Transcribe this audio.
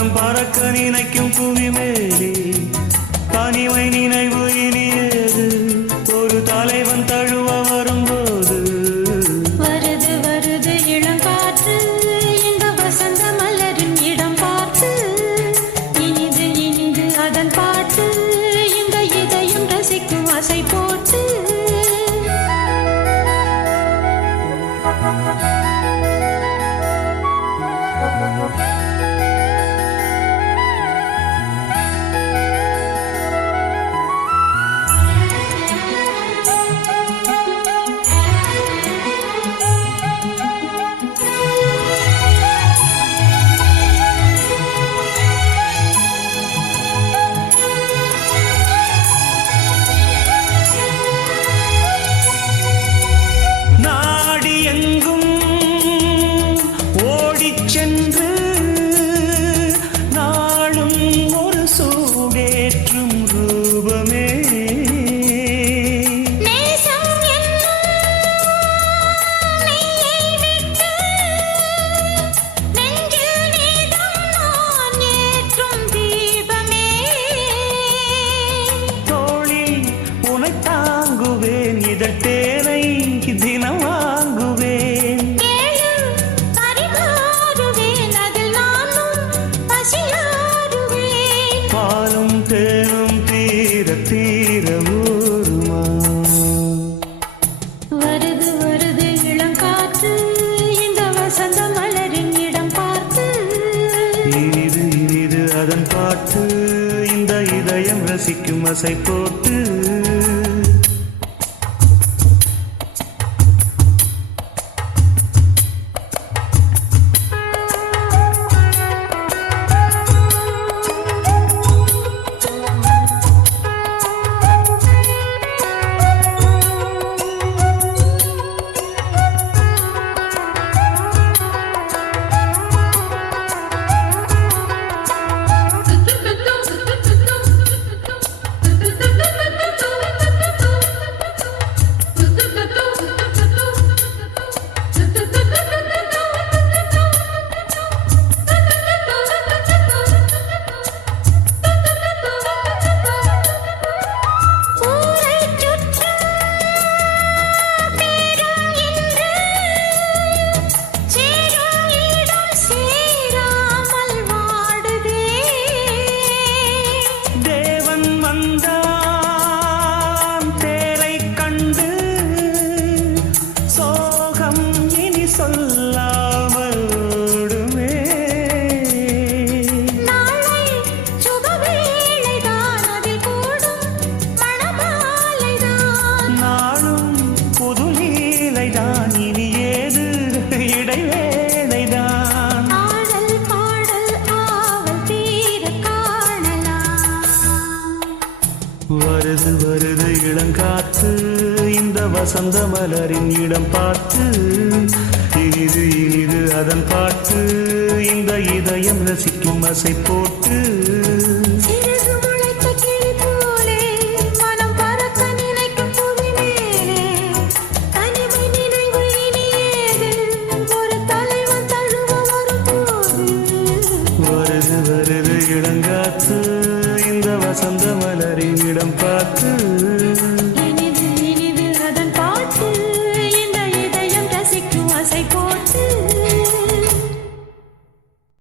மனம் பறக்க நினைக்கும் புவி மேலே தனிமை நினைவு இனியது ஒரு தலைவன் தழுவ வரும்போது வருது வருது இளங்காற்று இந்த வசந்த மலரின் இடம் பார்த்து இனிது இனிது அதன் பாட்டு இந்த இதயம் ரசிக்கும் ஆசை போட்டு சென்று நாளும் ஒரு சூடேற்றும் ரூபமே தோளில் உனை தாங்குவேன் இதட்டேனை தினம் வாங்குவேன் பாலும் தேனும் தீர தீர ஊருமா வருது வருது இளங்காற்று இந்த வசந்த மலரின் இடம் பார்த்து இனிது இனிது அதன் பாட்டு இந்த இதயம் ரசிக்கும் அசை போட்டு வருது வருது இளங்காற்று இந்த வசந்த மலரின் இடம் பார்த்து இனிது இனிது அதன் பாட்டு இந்த இதயம் ரசிக்கும் அசை போட்டு வருது வருது இளங்காற்று இந்த வசந்த மலரின் இடம் பார்த்து